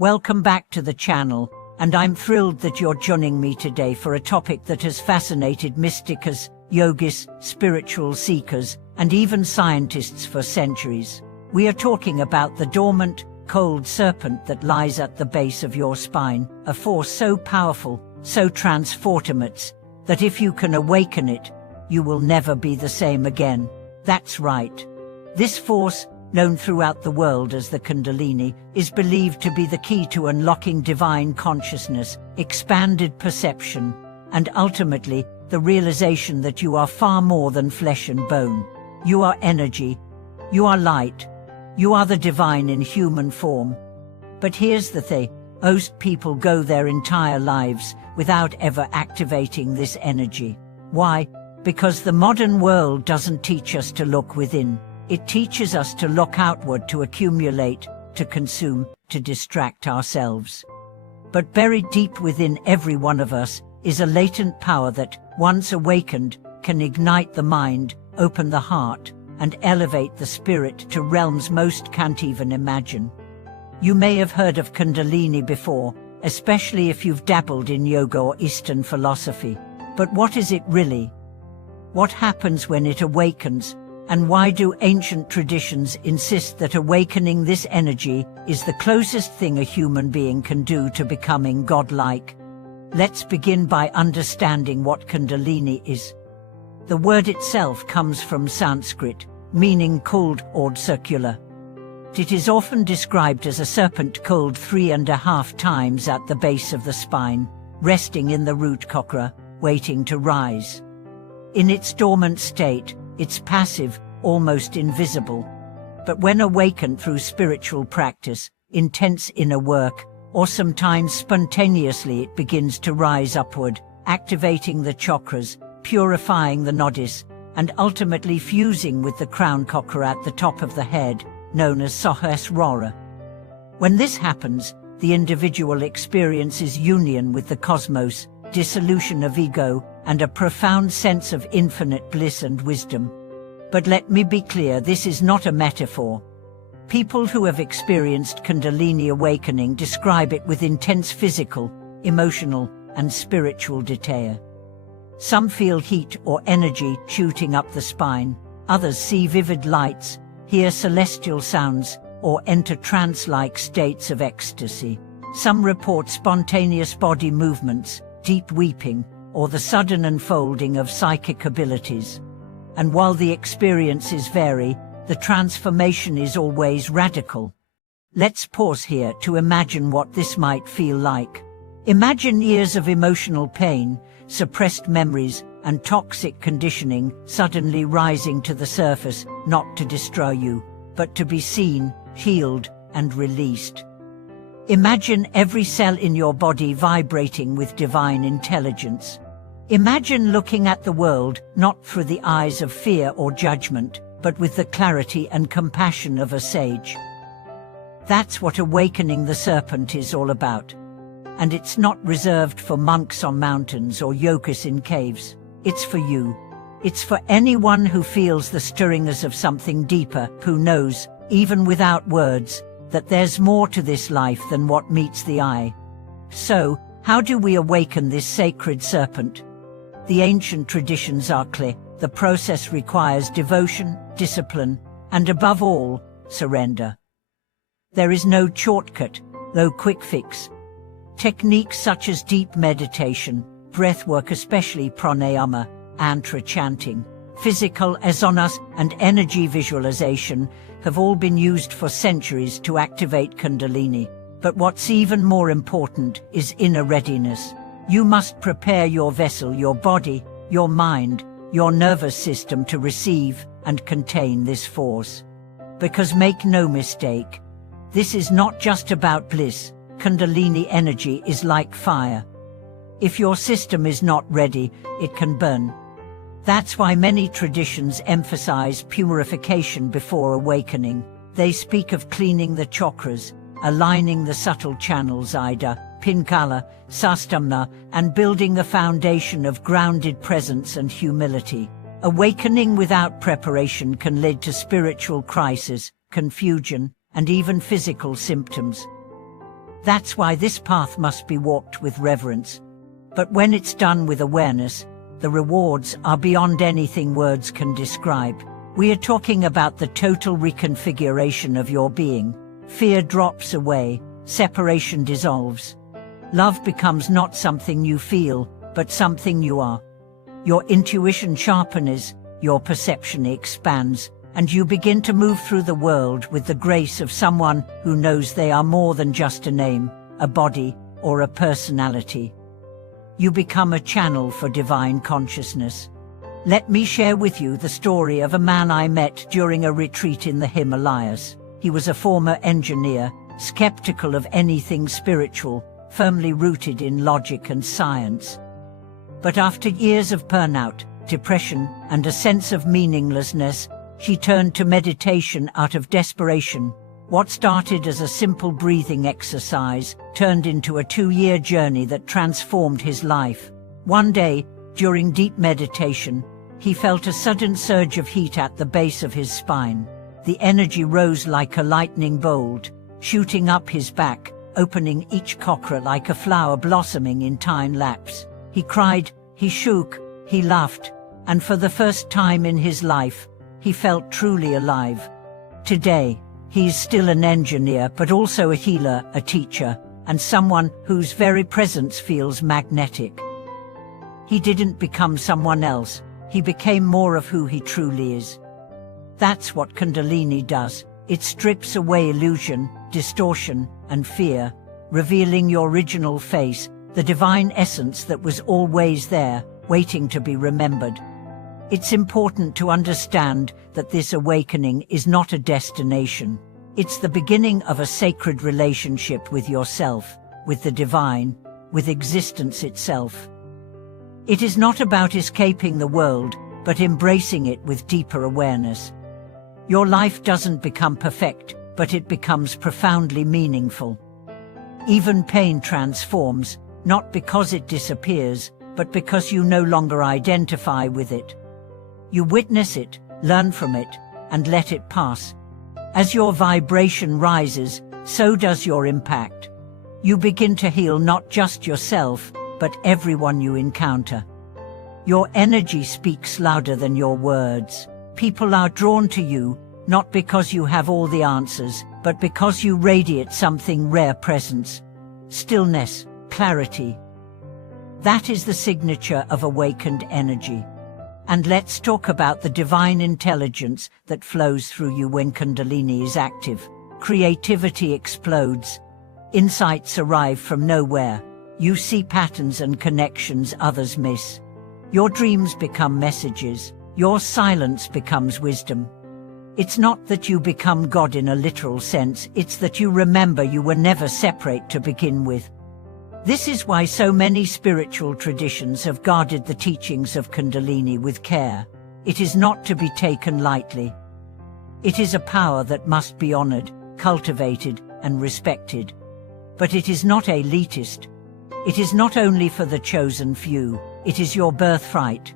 Welcome back to the channel, and I'm thrilled that you're joining me today for a topic that has fascinated mystics, yogis, spiritual seekers, and even scientists for centuries. We are talking about the dormant, cold serpent that lies at the base of your spine, a force so powerful, so transformative, that if you can awaken it, you will never be the same again. That's right. This force, known throughout the world as the Kundalini, is believed to be the key to unlocking divine consciousness, expanded perception, and ultimately, the realization that you are far more than flesh and bone. You are energy. You are light. You are the divine in human form. But here's the thing, most people go their entire lives without ever activating this energy. Why? Because the modern world doesn't teach us to look within. It teaches us to look outward, to accumulate, to consume, to distract ourselves. But buried deep within every one of us is a latent power that, once awakened, can ignite the mind, open the heart, and elevate the spirit to realms most can't even imagine. You may have heard of Kundalini before, especially if you've dabbled in yoga or Eastern philosophy. But what is it really? What happens when it awakens? And why do ancient traditions insist that awakening this energy is the closest thing a human being can do to becoming godlike? Let's begin by understanding what Kundalini is. The word itself comes from Sanskrit, meaning coiled or circular. It is often described as a serpent coiled 3.5 times at the base of the spine, resting in the root chakra, waiting to rise. In its dormant state, it's passive, almost invisible. But when awakened through spiritual practice, intense inner work, or sometimes spontaneously, it begins to rise upward, activating the chakras, purifying the nadis, and ultimately fusing with the crown chakra at the top of the head, known as Sahasrara. When this happens, the individual experiences union with the cosmos, dissolution of ego, and a profound sense of infinite bliss and wisdom. But let me be clear, this is not a metaphor. People who have experienced Kundalini awakening describe it with intense physical, emotional, and spiritual detail. Some feel heat or energy shooting up the spine, others see vivid lights, hear celestial sounds, or enter trance-like states of ecstasy. Some report spontaneous body movements, deep weeping, or the sudden unfolding of psychic abilities. And while the experiences vary, the transformation is always radical. Let's pause here to imagine what this might feel like. Imagine years of emotional pain, suppressed memories, and toxic conditioning suddenly rising to the surface, not to destroy you, but to be seen, healed, and released. Imagine every cell in your body vibrating with divine intelligence. Imagine looking at the world not through the eyes of fear or judgment, but with the clarity and compassion of a sage. That's what awakening the serpent is all about. And it's not reserved for monks on mountains or yogis in caves. It's for you. It's for anyone who feels the stirrings of something deeper, who knows, even without words, that there's more to this life than what meets the eye. So, how do we awaken this sacred serpent? The ancient traditions are clear. The process requires devotion, discipline, and above all, surrender. There is no shortcut, no quick fix. Techniques such as deep meditation, breathwork, especially pranayama, mantra chanting, physical asanas, and energy visualization have all been used for centuries to activate Kundalini. But what's even more important is inner readiness. You must prepare your vessel, your body, your mind, your nervous system to receive and contain this force. Because make no mistake, this is not just about bliss. Kundalini energy is like fire. If your system is not ready, it can burn. That's why many traditions emphasize purification before awakening. They speak of cleaning the chakras, aligning the subtle channels Ida, Pingala, Sastamna, and building a foundation of grounded presence and humility. Awakening without preparation can lead to spiritual crisis, confusion, and even physical symptoms. That's why this path must be walked with reverence. But when it's done with awareness, the rewards are beyond anything words can describe. We are talking about the total reconfiguration of your being. Fear drops away, separation dissolves. Love becomes not something you feel, but something you are. Your intuition sharpens, your perception expands, and you begin to move through the world with the grace of someone who knows they are more than just a name, a body, or a personality. You become a channel for divine consciousness. Let me share with you the story of a man I met during a retreat in the Himalayas. He was a former engineer, skeptical of anything spiritual, firmly rooted in logic and science. But after years of burnout, depression, and a sense of meaninglessness, he turned to meditation out of desperation. What started as a simple breathing exercise turned into a 2-year journey that transformed his life. One day, during deep meditation, he felt a sudden surge of heat at the base of his spine. The energy rose like a lightning bolt, shooting up his back, opening each chakra like a flower blossoming in time lapse. He cried, he shook, he laughed, and for the first time in his life, he felt truly alive. Today, he is still an engineer, but also a healer, a teacher, and someone whose very presence feels magnetic. He didn't become someone else, he became more of who he truly is. That's what Kundalini does. It strips away illusion, distortion, and fear, revealing your original face, the divine essence that was always there, waiting to be remembered. It's important to understand that this awakening is not a destination. It's the beginning of a sacred relationship with yourself, with the divine, with existence itself. It is not about escaping the world, but embracing it with deeper awareness. Your life doesn't become perfect, but it becomes profoundly meaningful. Even pain transforms, not because it disappears, but because you no longer identify with it. You witness it, learn from it, and let it pass. As your vibration rises, so does your impact. You begin to heal not just yourself, but everyone you encounter. Your energy speaks louder than your words. People are drawn to you, not because you have all the answers, but because you radiate something rare: presence, stillness, clarity. That is the signature of awakened energy. And let's talk about the divine intelligence that flows through you when Kundalini is active. Creativity explodes. Insights arrive from nowhere. You see patterns and connections others miss. Your dreams become messages. Your silence becomes wisdom. It's not that you become God in a literal sense, it's that you remember you were never separate to begin with. This is why so many spiritual traditions have guarded the teachings of Kundalini with care. It is not to be taken lightly. It is a power that must be honored, cultivated, and respected. But it is not elitist. It is not only for the chosen few, it is your birthright.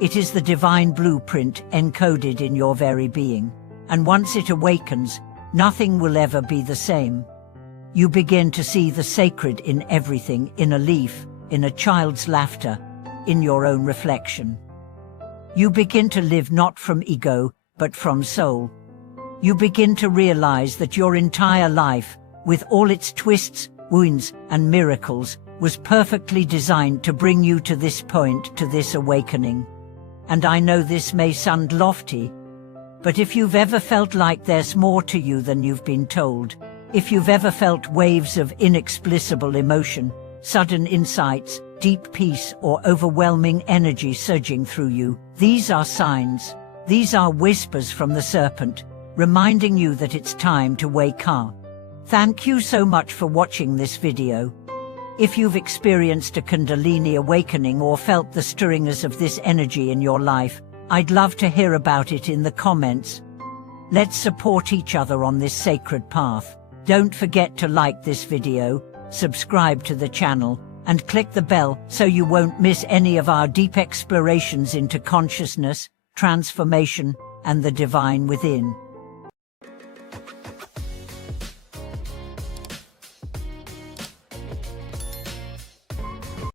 It is the divine blueprint encoded in your very being. And once it awakens, nothing will ever be the same. You begin to see the sacred in everything, in a leaf, in a child's laughter, in your own reflection. You begin to live not from ego, but from soul. You begin to realize that your entire life, with all its twists, wounds, and miracles, was perfectly designed to bring you to this point, to this awakening. And I know this may sound lofty, but if you've ever felt like there's more to you than you've been told, if you've ever felt waves of inexplicable emotion, sudden insights, deep peace, or overwhelming energy surging through you, these are signs. These are whispers from the serpent, reminding you that it's time to wake up. Thank you so much for watching this video. If you've experienced a Kundalini awakening or felt the stirrings of this energy in your life, I'd love to hear about it in the comments. Let's support each other on this sacred path. Don't forget to like this video, subscribe to the channel, and click the bell so you won't miss any of our deep explorations into consciousness, transformation, and the divine within.